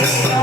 Yes.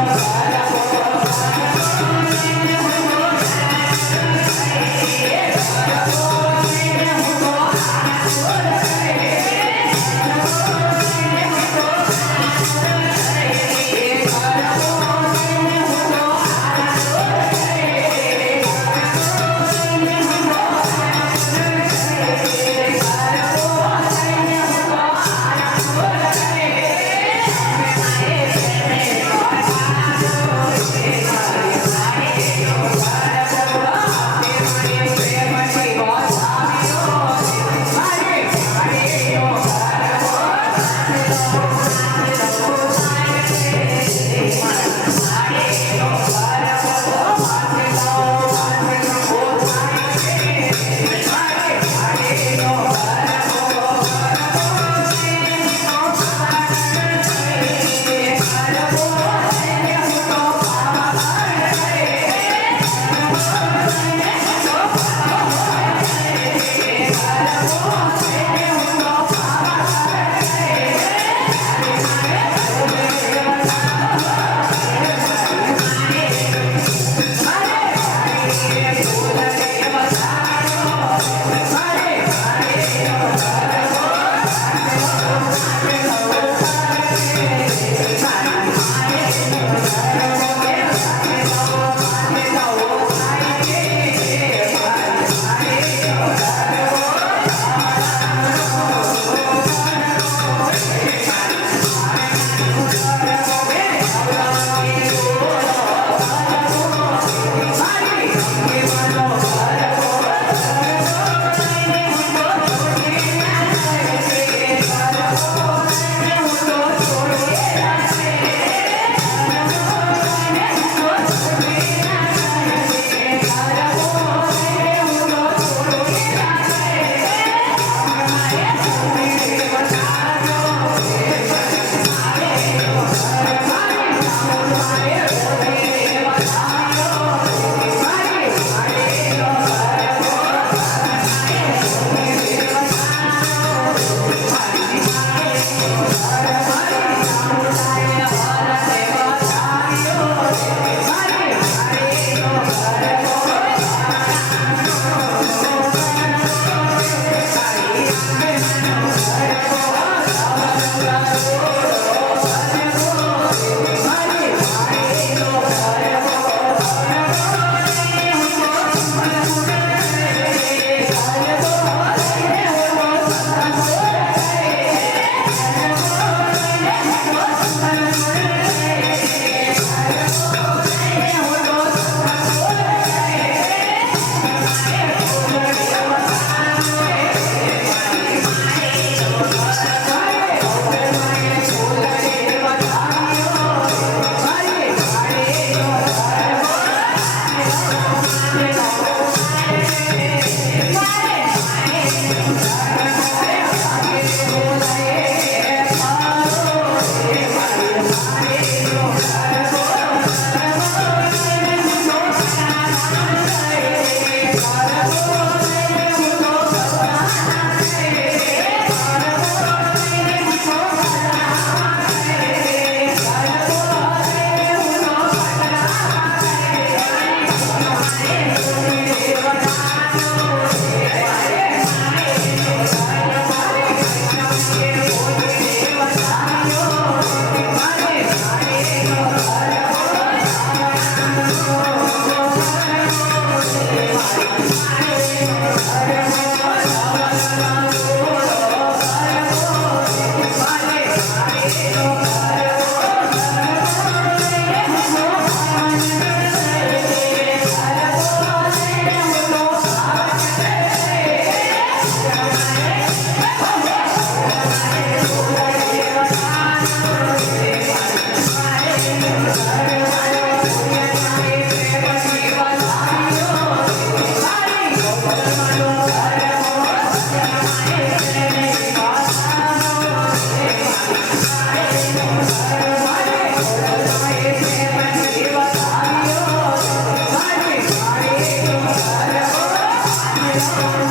Thank